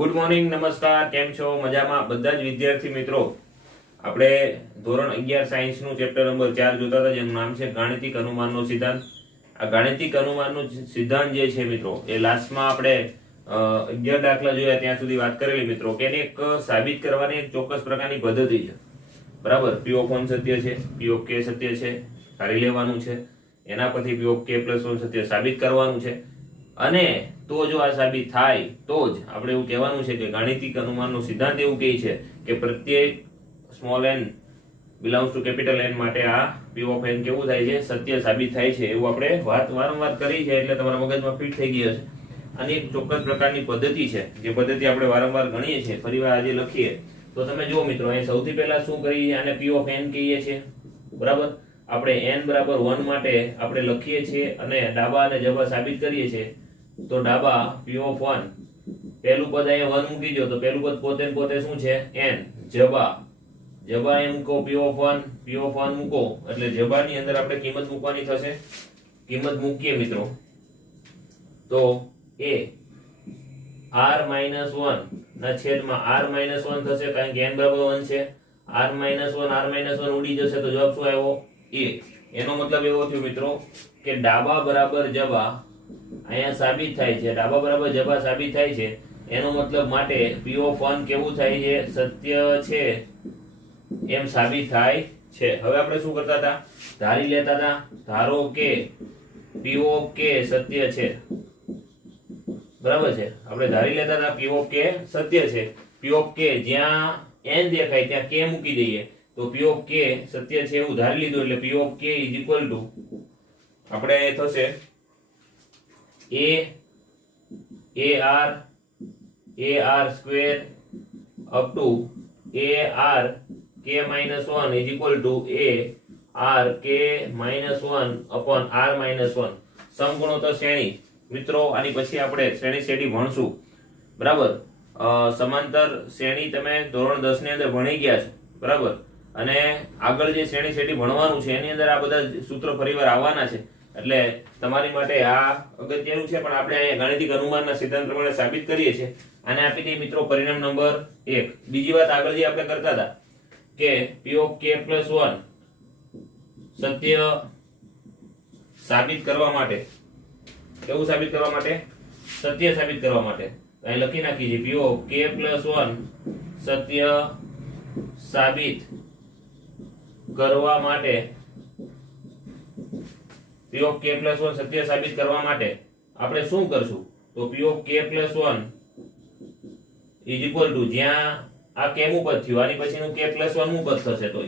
Good morning, નમસ્કાર. કેમ છો? મજામાં બધા જ વિદ્યાર્થી મિત્રો? આપણે ધોરણ 11 સાયન્સ નું ચેપ્ટર નંબર 4 જોતા હતા, જેનું નામ છે ગાણિતિક અનુમાનનો સિદ્ધાંત. આ ગાણિતિક અનુમાનનો સિદ્ધાંત જે છે મિત્રો, એ લાસ્ટમાં આપણે 11 દાખલા જોયા ત્યાં સુધી વાત કરેલી મિત્રો કે એને એક સાબિત કરવાની એક ચોક્કસ પ્રકારની પદ્ધતિ છે. બરાબર, પી ઓફ 1 સત્ય છે, પી ઓફ કે સત્ય છે, ધારી લેવાનું છે. એના પરથી પી ઓફ કે પ્લસ 1 સત્ય સાબિત કરવાનું છે. અને તો જો આ સાબિત થાય તો જ આપણે એવું કહેવાનું છે કે ગાણિતિક અનુમાનનો સિદ્ધાંત એવું કહે છે કે પ્રત્યેક small n belongs to capital n માટે આ p ઓફ n કેવું થાય છે, સત્ય સાબિત થાય છે. એવું આપણે વાત વારંવાર કરી છે, એટલે તમારા મગજમાં ફિટ થઈ ગઈ હશે. અને એક ચોક્કસ પ્રકારની પદ્ધતિ છે, જે પદ્ધતિ આપણે વારંવાર ગણીએ છીએ, ફરીવાર આજે લખીએ તો તમે જુઓ મિત્રો, અહીં સૌથી પહેલા શું કરીએ, આને p ઓફ n કહીએ છીએ. બરાબર, આપણે n બરાબર 1 માટે આપણે લખીએ છીએ અને ડાબા અને જબા સાબિત કરીએ છીએ. તો ડાબા p ઓફ 1, પહેલું પદ અહીંયા 1 મૂકી દો તો પહેલું પદ પોતે ને પોતે શું છે, n. જબા એમ મૂકો p ઓફ 1 મૂકો એટલે જબાની અંદર આપણે કિંમત મૂકવાની થશે. કિંમત મૂકીએ મિત્રો તો a r - 1 ના છેદમાં r - 1 થશે, કારણ કે n બરાબર 1 છે. r - 1 ઉડી જશે તો જવાબ શું આવ્યો, a. એનો મતલબ એવો થયો મિત્રો કે ડાબા બરાબર જબા અહીંયા સાબિત થાય છે, ડાબા બરાબર જબા સાબિત થાય છે. એનો મતલબ માટે p ઓફ 1 કેવું થાય છે, સત્ય છે એમ સાબિત થાય છે. હવે આપણે શું કરતા હતા, ધારી લેતા હતા. ધારો કે p ઓફ k સત્ય છે. બરાબર છે, આપણે ધારી લેતા હતા p ઓફ k સત્ય છે. p ઓફ k જ્યાં n દેખાય ત્યાં k મૂકી દઈએ તો p ઓફ k સત્ય છે એવું ધારી લીધું, એટલે p of k is equal two આપણે થશે ar square up two ar k - 1 is equal two ar k - 1 upon r - 1 સમગુણોત્તર શ્રેણી. મિત્રો આની પછી આપણે શ્રેણી શેડી ભણશું. બરાબર, સમાંતર શ્રેણી તમે ધોરણ 10 ની અંદર ભણી ગયા છો. બરાબર, અને આગળ જે શ્રેણી શેડી ભણવાનું છે એની અંદર આ બધા સૂત્રો ફરીવાર આવવાના છે, એટલે તમારી માટે આ અગત્યનું છે. પણ આપણે અહીંયા ગાણિતિક અનુમાનના સિદ્ધાંત પ્રમાણે સાબિત કરીએ છીએ. આને આપી દઈએ મિત્રો પરિણામ નંબર 1. બીજી વાત આગળ જે આપણે કરતા હતા કે p ઓફ k પ્લસ 1 સત્ય સાબિત કરવા માટે, કેવું સાબિત કરવા માટે, સત્ય સાબિત કરવા માટે અહીં લખી નાખીએ p ઓફ k પ્લસ 1 સત્ય સાબિત કરવા માટે, p ઓફ k પ્લસ 1 સત્ય સાબિત કરવા માટે આપણે શું કરશું, તો p of k plus 1 is equal two જ્યાં આ k મું પદ થયું, આની પછીનું k પ્લસ 1 મું પદ થશે તો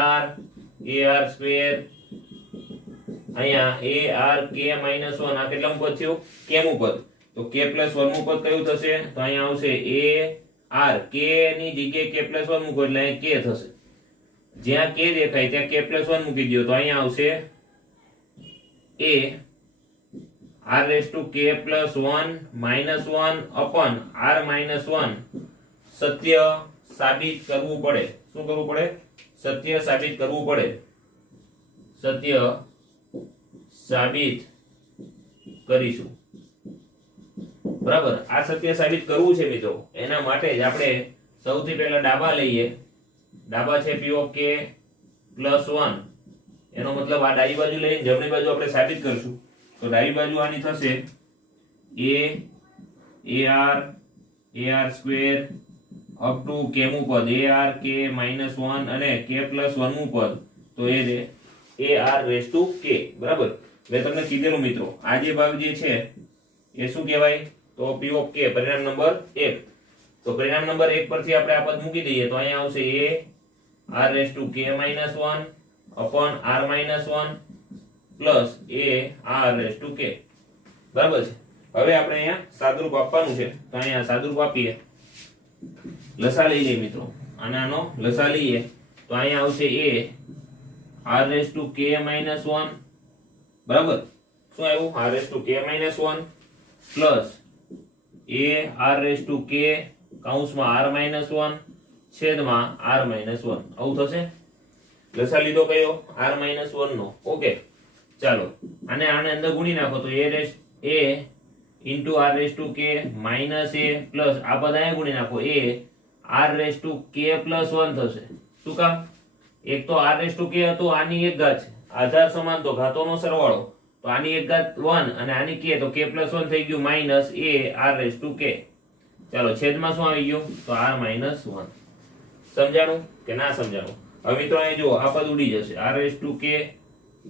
ar સ્ક્વેર અહીંયા ar k - 1 આ કેટલા મું પદ થયું, k મું પદ. તો k પ્લસ 1 મું પદ કયું થશે, તો અહીંયા આવશે ar k ની જગ્યાએ k પ્લસ 1 મૂકો એટલે અહીં k થશે. જ્યાં k દેખાય ત્યાં k પ્લસ 1 મૂકી દો તો અહીંયા આવશે r raise to k plus 1 minus 1 upon r minus 1 સત્ય સાબિત કરવું પડે. શું કરવું પડે, સત્ય સાબિત કરવું પડે. સત્ય સાબિત કરીશું. બરાબર, આ સત્ય સાબિત કરવું છે મિત્રો, એના માટે જ આપણે સૌથી પહેલા ડાબા લઈએ. ડાબા છે p ઓફ k પ્લસ 1, એનો મતલબ આ ડાબી બાજુ લઈને જમણી બાજુ આપણે સાબિત કરશું. તો ડાબી બાજુ આની થશે ar square up two k મું પદ ar k - 1 અને k પ્લસ 1 મું પદ, તો ar રેઝ ટુ k. બરાબર, મેં તમને કીધેલું મિત્રો, આ જે ભાગ જે છે એ શું કહેવાય, તો p ઓફ k પરિણામ નંબર 1. તો પરિણામ નંબર 1 પરથી આપણે આ પદ મૂકી દઈએ તો અહીંયા આવશે ar raise to k - 1 upon r - 1 plus ar raise to k. બરાબર છે. હવે આપણે અહીંયા સાદુરૂપ આપવાનું છે, તો અહીંયા સાદુરૂપ આપીએ. લસા લઈ લઈએ મિત્રો, આનો લસા લઈએ તો અહીંયા આવશે r રેઝ ટુ k - 1. બરાબર, શું આવ્યું, r raise to k - 1 plus r raise to k કૌંસમાં r - 1 છેદમાં r - 1. આવું થશે. લસા લીધો કયો, r - 1 નો. ઓકે, ચાલો આને અંદર ગુણી નાખો તો ઇન્ટુ આર રેસ ટુ કે માઇનસ એ પ્લસ આ પદ અહીંયા ગુણી નાખો એ r raise to K plus 1 થશે. શું કામ? એક તો આર રેસ ટુ કે હતો, આની એક ઘાત છે, આધાર સમાન તો ઘાતોનો સરવાળો, તો આની એક ઘાત 1 અને આની કે, તો કે પ્લસ 1 થઈ ગયું minus a r raise to k. ચાલો છેદમાં શું આવી ગયું? તો આર માઇનસ 1. સમજાણું કે ના સમજાણું? હવે મિત્રો અહીં જુઓ આ પદ ઉડી જશે, આર રેસ ટુ કે,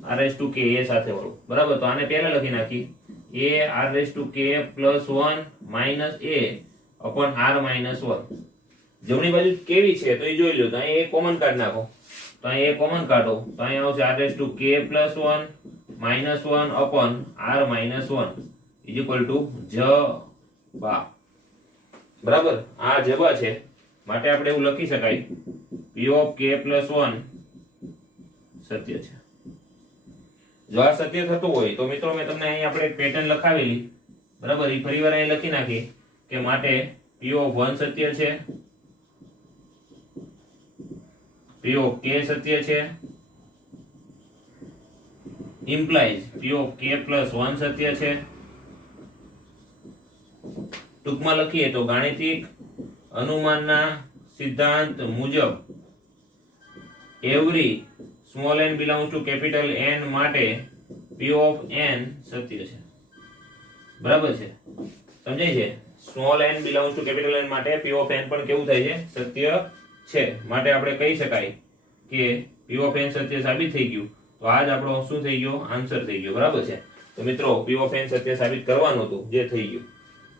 આર રેસ ટુ કે એ સાથે વાળું, બરાબર. તો આને પહેલા લખી નાખી એ r raise to K plus 1 minus A upon R minus 1. જમણી બાજુ કેવી છે તો એ જોઈ લો. તો અહીં એ કોમન કાઢ નાખો, તો અહીં એ કોમન કાઢો, તો અહીં આવશે R raise to K plus 1 minus 1 upon R minus 1 is equal to જબા. બરાબર, આ જબા છે માટે આપણે એવું લખી શકાય p ઓફ k પ્લસ 1 સત્ય છે. જો આ સત્ય થતું હોય તો મિત્રો મેં તમને અહીં આપણે પેટર્ન લખાવેલી, બરાબર, એ ફરીવાર અહીં લખી નાખી કે માટે p ઓફ 1 સત્ય છે, p ઓફ k સત્ય છે, implies p of k plus 1 સત્ય છે. ટૂંકમાં લખીએ તો ગાણિતિક અનુમાનના સિદ્ધાંત મુજબ every small n belongs to capital N માટે p ઓફ n સત્ય છે. બરાબર છે? સમજાય છે? Small n belongs to capital N માટે p ઓફ n પણ કેવું થાય છે? સત્ય છે. માટે આપણે કહી શકાય કે p ઓફ n સત્ય સાબિત થઈ ગયું. તો આજ આપણો શું થઈ ગયો? આન્સર થઈ ગયો. બરાબર છે? તો મિત્રો p ઓફ n સત્ય સાબિત કરવાનું હતું, જે થઈ ગયું.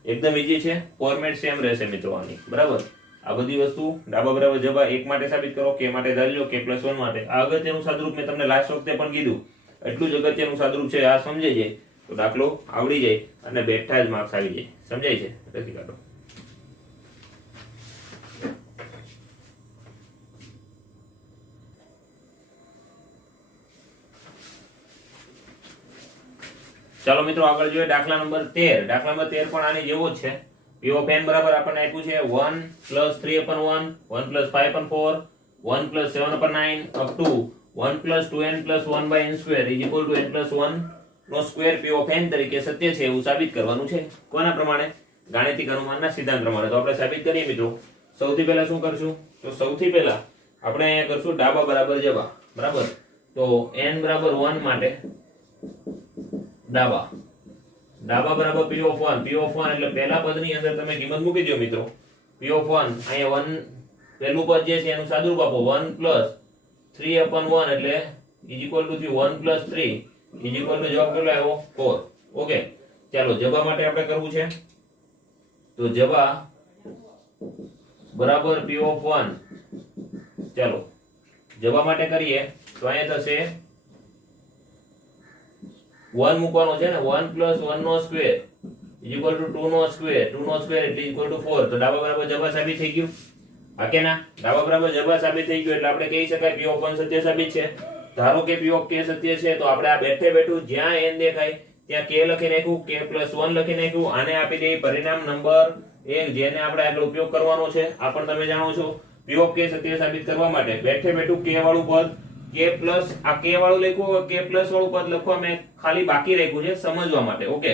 એકદમ ઈઝી છે, ફોર્મેટ સેમ રહેશે મિત્રો આની. બરાબર, આ બધી વસ્તુ ડાબા બરાબર જબા એક માટે સાબિત કરો, કે માટે ધારી લો, કે પ્લસ 1 માટે. આ અગત્યનું સાદુરૂપ મેં તમને લાસ્ટ વખતે પણ કીધું, એટલું જ અગત્યનું સાદુરૂપ છે. આ સમજાઈ જાય તો દાખલો આવડી જાય અને બેઠા જ માર્ક્સ આવી જાય. સમજાય છે? લખી કાઢો. ચાલો મિત્રો આગળ જોઈએ દાખલા નંબર 13. દાખલા નંબર 13 પણ આની જેવો જ છે. p ઓફ n બરાબર આપણને આપ્યું છે 1 plus 3 upon 1 1 plus 5 upon 4 1 plus 7 upon 9 up to 1 plus 2n plus 1 by n square is equal to n plus 1 નો સ્ક્વેર p ઓફ n તરીકે સત્ય છે એવું સાબિત કરવાનું છે. કોના પ્રમાણે? ગાણિતિક અનુમાનના સિદ્ધાંત પ્રમાણે. તો આપણે સાબિત કરીએ મિત્રો. સૌથી પહેલા શું કરશું? તો સૌથી પહેલા આપણે અહીંયા કરશું ડાબા બરાબર જબા. બરાબર, તો n બરાબર 1 માટે ડાબા, ડાબા બરાબર p ઓફ 1. p ઓફ 1 એટલે પહેલા પદની અંદર તમે કિંમત મૂકી દો મિત્રો. p ઓફ 1 અહીંયા 1 પહેલું પદ જે છે એનું સાદુરૂપ આપો, 1 પ્લસ 3 upon 1 એટલે is equal to 1 plus 3 is equal two જવાબ કેટલો આવ્યો? 4. ઓકે, ચાલો જબા માટે આપણે કરવું છે. તો જબા બરાબર p ઓફ 1. ચાલો જબા માટે કરીએ તો અહીંયા થશે 1 મૂકવાનો છે ને, 1 પ્લસ 1 નો સ્ક્વેર ઇઝ ઇક્વલ ટુ 2 નો સ્ક્વેર, 2 નો સ્ક્વેર એટલે ઇક્વલ ટુ 4. તો ડાબા બરાબર જબા સાબિત થઈ ગયું. હા કે ના? ડાબા બરાબર જબા સાબિત થઈ ગયું એટલે આપણે કહી શકાય p ઓફ 1 સત્ય સાબિત છે. ધારો કે p ઓફ k સત્ય છે તો આપણે આ બેઠે બેઠું જ્યાં n દેખાય ત્યાં k લખી નાખ્યું, k પ્લસ 1 લખી નાખ્યું. આને આપી દઈએ પરિણામ નંબર 1 જેને આપણે આગળ ઉપયોગ કરવાનો છે. આ પણ તમે જાણો છો. p ઓફ k સત્ય સાબિત કરવા માટે બેઠે બેઠું k વાળું પદ, k પ્લસ આ k વાળું લખ્યું, k પ્લસ વાળું પદ લખવા મેં ખાલી બાકી રાખ્યું છે સમજવા માટે. ઓકે,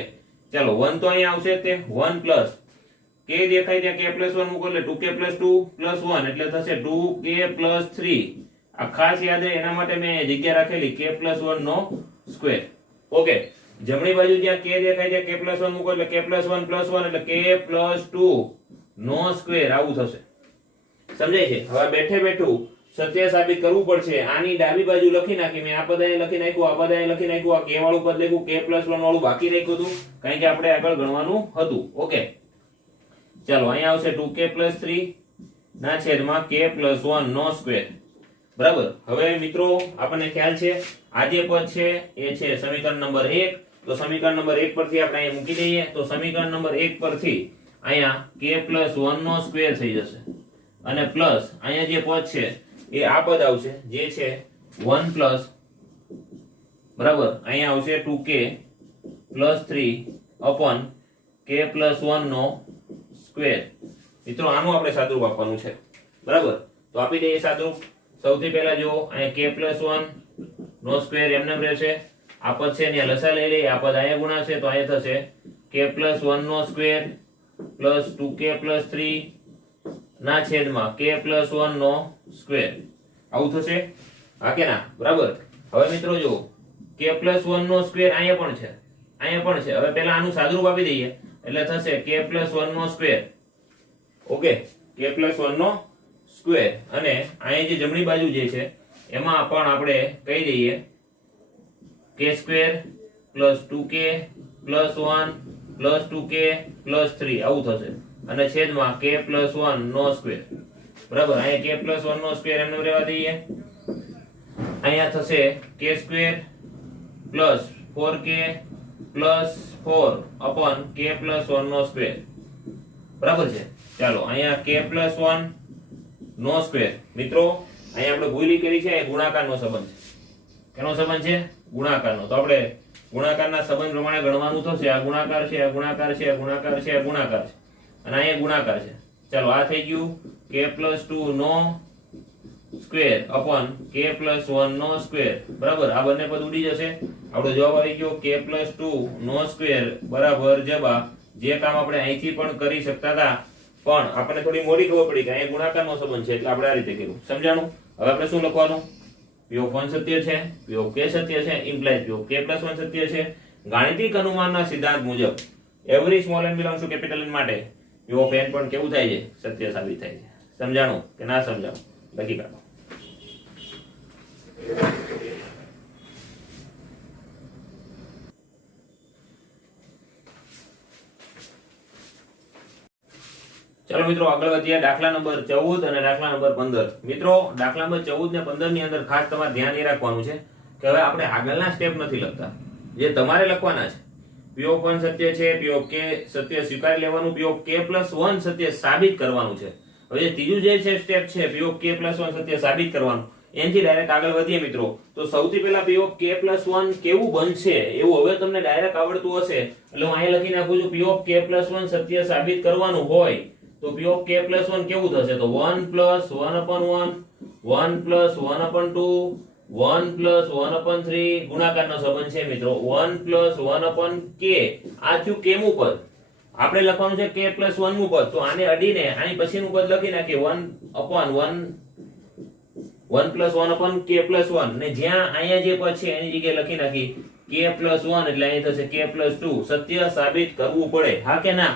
ચાલો 1 તો અહીંયા આવશે, તે 1 પ્લસ k દેખાય ત્યાં k પ્લસ 1 મૂકો એટલે 2k પ્લસ 2 પ્લસ 1 એટલે થશે 2k પ્લસ 3. આ ખાસ યાદ રહે એના માટે મેં જગ્યા રાખેલી k પ્લસ 1 નો સ્ક્વેર. ઓકે, જમણી બાજુ જ્યાં k દેખાય ત્યાં k પ્લસ 1 મૂકો એટલે k પ્લસ 1 પ્લસ 1 એટલે k પ્લસ 2 નો સ્ક્વેર. આવું થશે. સમજાય છે? હવે બેઠે બેઠું સત્ય સાબિત કરવું પડશે. આની ડાબી બાજુ લખી નાખી મેં, આ પદ અહીં લખી નાખ્યું, આ પદ અહીં લખી નાખ્યું, આ k વાળું પદ લખ્યું, k પ્લસ 1 વાળું બાકી રાખ્યું હતું કારણ કે આપણે આગળ ગણવાનું હતું. ઓકે, ચાલો અહીંયા આવશે 2k પ્લસ 3 ના છેદમાં k પ્લસ 1 નો સ્ક્વેર. બરાબર, હવે મિત્રો આપણને ખ્યાલ છે આ જે પદ છે એ છે સમીકરણ નંબર 1. તો સમીકરણ નંબર 1 પરથી આપણે અહીં મૂકી દઈએ. તો સમીકરણ નંબર 1 પરથી અહીંયા k પ્લસ 1 નો સ્ક્વેર થઈ જશે અને પ્લસ અહીંયા જે પદ છે એ આ પદ આવશે જે છે 1 પ્લસ, બરાબર, અહીંયા આવશે 2k plus 3 upon k plus 1 નો સ્ક્વેર. મિત્રો આનું આપણે સાદુરૂપ આપવાનું છે. બરાબર, તો આપી દઈએ સાદુરૂપ. સૌથી પહેલા જો અહીંયા k પ્લસ 1 નો સ્ક્વેર એમને રહેશે. આ પદ છે ને લસા લઈ લઈએ, આ પદ અહીંયા ગુણાશે તો અહીંયા થશે k પ્લસ 1 નો સ્ક્વેર પ્લસ 2k પ્લસ 3 ના છેદમાં k પ્લસ 1 નો સ્ક્વેર. આવું થશે, હા કે ના? બરાબર. હવે મિત્રો જો k પ્લસ 1 નો સ્ક્વેર અહીંયા પણ છે, અહીંયા પણ છે. હવે પહેલા આનું સાદુરૂપ આપી દઈએ એટલે થશે k પ્લસ 1 નો સ્ક્વેર. ઓકે, k પ્લસ 1 નો સ્ક્વેર. અને અહીંયા જે જમણી બાજુ જે છે એમાં પણ આપણે કહી દઈએ k square plus 2k plus 1 plus 2k plus 3 આવું થશે. અને છેદમાં k પ્લસ 1 નો સ્ક્વેર. બરાબર. અહીંયા k પ્લસ 1 નો સ્ક્વેર એમને રહેવા દઈએ. અહીંયા થશે k square plus 4k plus 4 upon k plus 1 નો સ્ક્વેર. બરાબર છે. ચાલો અહીંયા k પ્લસ 1 નો સ્ક્વેર. મિત્રો અહીંયા આપણે ભૂલી કરી છે, ગુણાકારનો સંબંધ છે. કેનો સંબંધ છે? ગુણાકારનો. તો આપણે ગુણાકારના સંબંધ પ્રમાણે ગણવાનું થશે. આ ગુણાકાર છે, આ ગુણાકાર છે, આ ગુણાકાર છે, આ ગુણાકાર છે, અને અહીંયા ગુણાકાર છે. ચાલો આ થઈ ગયું k પ્લસ 2 નો સ્ક્વેર અપોન k પ્લસ 1 નો સ્ક્વેર. બરાબર. આ બંને પદ ઉડી જશે. આપણો જવાબ આવી ગયો k પ્લસ 2 નો સ્ક્વેર બરાબર જવાબ. જે કામ આપણે અહીંથી પણ કરી શકતા હતા, પણ આપણને થોડી મોડી ખબર પડી કે અહીંયા ગુણાકારનો સંબંધ છે એટલે આપણે આ રીતે કર્યું. સમજાણું? હવે આપણે શું લખવાનું? p of 1 સત્ય છે, p of k સત્ય છે, implies p of k plus 1 સત્ય છે. ગાણિતિક અનુમાનના સિદ્ધાંત મુજબ every small n belongs to capital n માટે p of n પણ કેવું થાય છે? સત્ય સાબિત થાય છે. સમજાણું કે ના સમજાણું? લખી કાઢો. ચાલો મિત્રો આગળ વધીએ. દાખલા નંબર 14 અને દાખલા નંબર 15. મિત્રો દાખલા નંબર 14 ને 15 ની અંદર ખાસ તમારે ધ્યાન એ રાખવાનું છે કે હવે આપણે આગળના સ્ટેપ નથી લખતા, જે તમારે લખવાના છે. p of 1 સત્ય છે, p of k સત્ય સ્વીકારી લેવાનું, p of k plus 1 સત્ય સાબિત કરવાનું છે. હવે જે ત્રીજું જે છે સ્ટેપ છે p of k plus 1 સત્ય સાબિત કરવાનું, એનાથી ડાયરેક્ટ આગળ વધીએ મિત્રો. તો સૌથી પહેલા p of k plus 1 કેવું બનશે એવું હવે તમને ડાયરેક્ટ આવડતું હશે એટલે હું અહીં લખી નાખું છું. p of k plus 1 સત્ય સાબિત કરવાનું હોય તો p of k plus 1 કેવું થશે? તો 1 plus 1 upon 1, 1 plus 1 upon 2, 1 plus 1 upon 3. ગુણાકારનો સંબંધ છે મિત્રો. 1 plus 1 upon k. આ થયું k મું પદ. આપણે લખવાનું છે k plus 1 મું પદ. તો આને અડીને આની પછીનું પદ લખી નાખીએ 1 upon 1, 1 plus 1 upon k plus 1. ને જ્યાં અહીંયા જે પદ છે એની જગ્યાએ લખી નાખી k plus 1 એટલે અહીં થશે k plus 2. સત્ય સાબિત કરવું પડે, હા કે ના?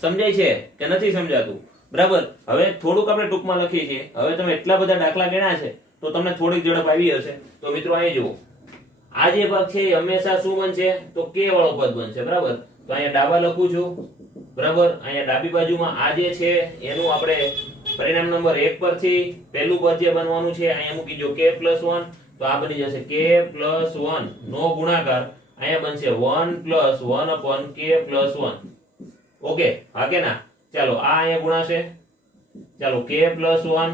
સમજાય છે કે નથી સમજાતું? બરાબર. હવે થોડુંક આપણે ટૂંકમાં લખીએ છીએ. હવે તમે એટલા બધા દાખલા ગણ્યા છે તો તમને થોડીક ઝડપ આવી હશે. તો મિત્રો અહીં જુઓ, આ જે ભાગ છે એ હંમેશા શું બનશે? તો k વાળો પદ બનશે. બરાબર. તો અહીંયા ડાબા લખું છું. બરાબર. અહીંયા ડાબી બાજુમાં આ જે છે એનું આપણે પરિણામ નંબર 1 પરથી પહેલું પદ જે બનવાનું છે અહીંયા મૂકી દો k plus 1. તો આ બની જશે k plus 1 નો ગુણાકાર અહીંયા બનશે 1 plus 1 upon k plus 1. Okay, હા કે ના? ચાલો આ અહીંયા ગુણાશે. ચાલો k plus 1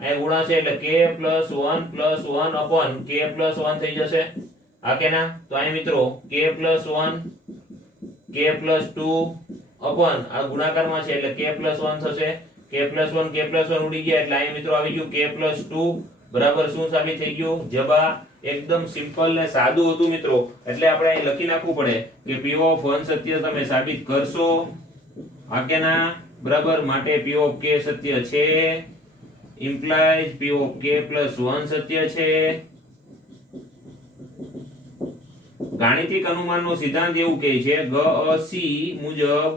અહીંયા ગુણાશે એટલે k plus 1 plus 1 upon k plus 1 થઈ જશે, હા કે ના? તો અહીંયા મિત્રો k plus 1 k plus 2 upon આ ગુણાકારમાં છે એટલે k plus 1 થશે. k plus 1 k plus 1 ઉડી ગયા એટલે અહીંયા મિત્રો આવી ગયું k plus 2 બરાબર શું સાબિત થઈ ગયું? જવાબ. એકદમ સિમ્પલ ને સાદું હતું મિત્રો. એટલે આપણે અહીં લખી નાખવું પડે કે p of 1 સત્ય તમે સાબિત કરશો, હા કે ના? બરાબર. માટે p of k સત્ય છે, implies p of k plus 1 સત્ય છે. ગાણિતિક અનુમાનનો સિદ્ધાંત એવું કહે છે ગ-અ-સી મુજબ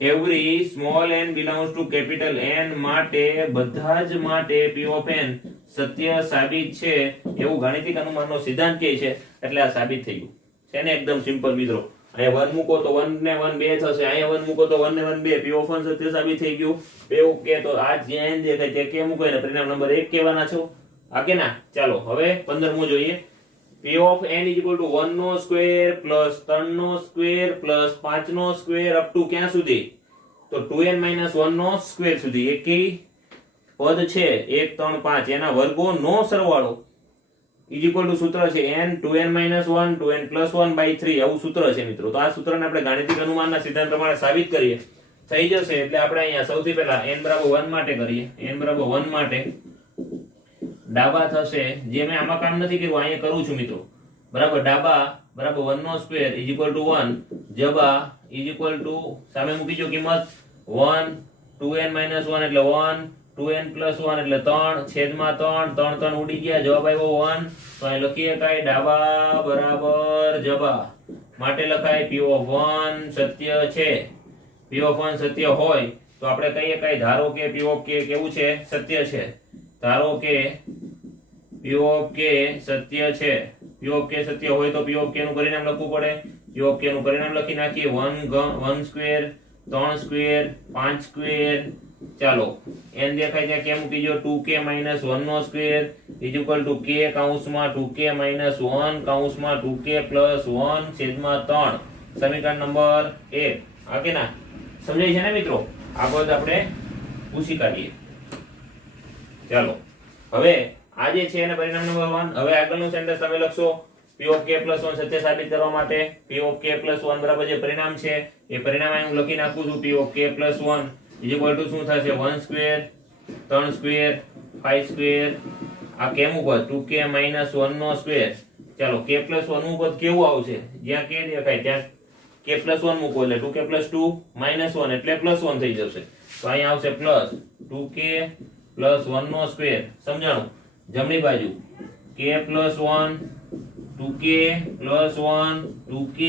every small n belongs to capital N માટે બધા જ માટે p of n સત્ય સાબિત છે એવું ગાણિતિક અનુમાનનો સિદ્ધાંત કહે છે. એટલે આ સાબિત થઈ ગયું છે ને? એકદમ સિમ્પલ મિત્રો. અહીંયા 1 મૂકો તો 1 ને 1 2 થશે, અહીંયા 1 મૂકો તો 1 ને 1 2. p of 1 સત્ય સાબિત થઈ ગયું. p of k તો આ જે n દેખાય તે k મૂકો એને પરિણામ નંબર 1 કહેવાના છો, હા કે ના? ચાલો હવે 15મો જોઈએ. p of n is equal to 1 નો સ્ક્વેર પ્લસ 3 નો સ્ક્વેર પ્લસ 5 નો સ્ક્વેર અપ ટુ ક્યાં સુધી? તો 2n minus 1 નો સ્ક્વેર સુધી. એકી પદ છે 1 3 5 એના વર્ગો નો સરવાળો is equal to સૂત્ર છે n 2n minus 1 2n plus 1 by 3. આવું સૂત્ર છે મિત્રો. તો આ સૂત્રને આપણે ગાણિતિક અનુમાનના સિદ્ધાંત પ્રમાણે સાબિત કરીએ થઈ જશે. એટલે આપણે અહીંયા સૌથી પહેલા n બરાબર 1 માટે કરીએ. n બરાબર 1 માટે ડાબા થશે, જે મેં આમાં કામ નથી કર્યું અહીંયા કરું છું મિત્રો. બરાબર. ડાબા બરાબર 1 નો સ્ક્વેર ઇઝ ઇક્વલ ટુ 1 જબા ઇઝ ઇક્વલ ટુ સામે મૂકી દો કિંમત 1 2n - 1 એટલે 1 2n + 1 એટલે 3 છેદમાં 3 3 3 ઉડી ગયા જવાબ આવ્યો 1 તો અહીં લખીએ કાઈ ડાબા બરાબર જબા માટે લખાય p of 1 સત્ય છે p of 1 સત્ય હોય તો આપણે કહીએ કાઈ ધારો કે p of k કેવું છે સત્ય છે ધારો કે p of k સત્ય છે p of k સત્ય હોય તો p of k નું પરિણામ લખવું પડે p of k નું પરિણામ લખી નાખીએ 1 સ્ક્વેર 3 સ્ક્વેર 5 સ્ક્વેર ચાલો n દેખાય ત્યાં કેમ મૂકી દો 2k - 1 નો square is equal to k કૌંસમાં 2k - 1 કૌંસમાં 2k + 1 છેદમાં 3 સમીકરણ નંબર 1 આ કે ના સમજાય છે ને મિત્રો આ પદ આપણે પૂછી કાઢીએ ચાલો હવે આ જે છે એને પરિણામ નંબર 1 હવે આગળનું સેન્ટેન્સ તમે લખશો p of k + 1 સત્ય સાબિત કરવા માટે p of k + 1 બરાબર જે પરિણામ છે એ પરિણામ અહીં હું લખી નાખું છું p of k + 1 is equal two શું થશે 1 સ્ક્વેર 3 સ્ક્વેર 5 સ્ક્વેર આ કેમ ઉપર 2k - 1 નો સ્ક્વેર ચાલો k + 1 નું પદ કેવું આવશે જ્યાં k દેખાય ત્યાં k + 1 મૂકો એટલે 2k + 2 - 1 એટલે +1 થઈ જશે તો અહીં આવશે +2k + 1 નો સ્ક્વેર સમજાણું જમણી બાજુ k + 1 2k + 1 2k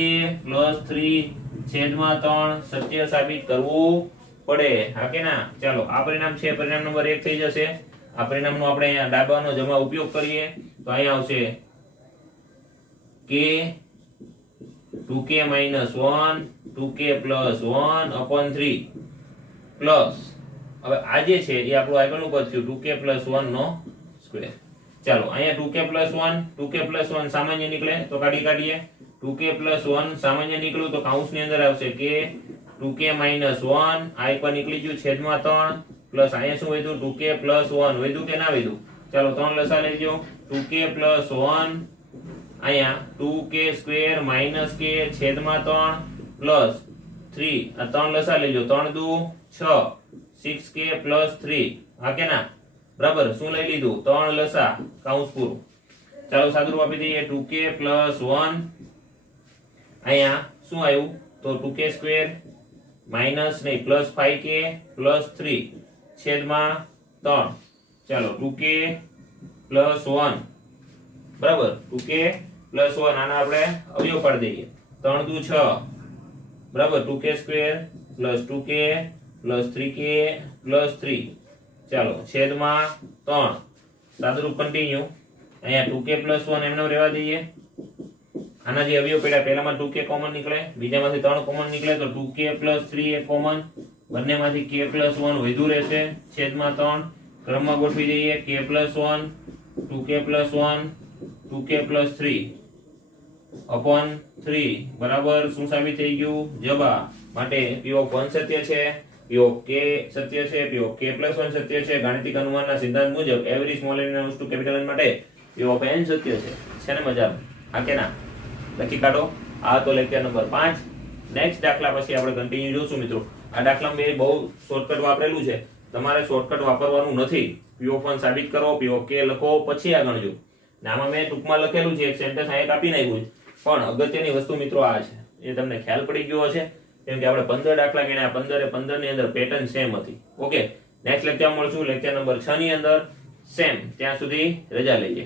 + 3 છેદમાં 3 સત્ય સાબિત કરવું પડે હા કે ના ચાલો આ પરિણામ છે પરિણામ નંબર 1 થઈ જશે આ પરિણામનો આપણે અહીંયા ડાબાનો જમા ઉપયોગ કરીએ તો અહીંયા આવશે k 2k - 1 2k + 1 3 પ્લસ હવે આ જે છે એ આપણું આગળનું પદ થયું 2k + 1 નો સ્ક્વેર ચાલો અહીંયા 2k + 1 સામાન્ય નીકળે તો કાઢીએ 2k + 1 સામાન્ય નીકળ્યું તો કૌંસની અંદર આવશે k 2k - 1 આ પર નીકળી ગયું છેદમાં 3 પ્લસ અહીંયા શું વધ્યું 2k + 1 વધ્યું કે ના વધ્યું ચાલો 3 લસા લેજો 2k + 1 અહીંયા 2k² - k છેદમાં 3 પ્લસ 3 આ 3 લસા લેજો 3 દુ 6 6k + 3 હા કે ના બરાબર શું લઈ લીધું 3 લસા કૌંસ પૂરું ચાલો સાદુરૂપ આપી દઈએ 2k + 1 અહીંયા શું આવ્યું તો 2k² માઈનસ નહીં +5k + 3 છેદમાં 3 ચાલો 2k + 1 બરાબર 2k + 1 આના આપણે અવયવ પાડી દઈએ 3 દુ 6 બરાબર 2k² + 2k + 3k + 3 ચાલો છેદમાં 3 સાદુરૂપ કન્ટિન્યુ અહીંયા 2k + 1 એમનો રહેવા દઈએ આના જે અવયવ પડ્યા પહેલામાં 2k કોમન નીકળે બીજામાંથી 3 કોમન નીકળે તો 2k + 3 એ કોમન બંનેમાંથી k + 1 વધુ રહેશે છેદમાં 3 ક્રમમાં ગોઠવી દઈએ k + 1 2k + 1 2k + 3 upon 3 બરાબર શું સાબિત થઈ ગયું જબા માટે p of 1 સત્ય છે p of k સત્ય છે p of k + 1 સત્ય છે ગાણિતિક અનુમાનના સિદ્ધાંત મુજબ every small n * capital n માટે p of n સત્ય છે ને મજા હા કે ના લખી કાઢો આ તો લેક્ચર નંબર 5 નેક્સ્ટ દાખલા પછી આપણે કન્ટિન્યુ જોશું મિત્રો આ દાખલામાં મેં બહુ શોર્ટકટ વાપરેલું છે તમારે શોર્ટકટ વાપરવાનું નથી p of 1 સાબિત કરો p of k લખો પછી આગળ જો આમાં મેં ટૂંકમાં લખેલું છે એક સેન્ટેન્સ અહીં કાપી નાખ્યું પણ અગત્યની વસ્તુ મિત્રો આ છે એ તમને ખ્યાલ પડી ગયો હશે કેમ કે આપણે 15 દાખલા ગણ્યા 15 ની અંદર પેટર્ન સેમ હતી ઓકે નેક્સ્ટ લેક્ચરમાં મળશું લેક્ચર નંબર 6 ની અંદર સેમ ત્યાં સુધી રજા લઈએ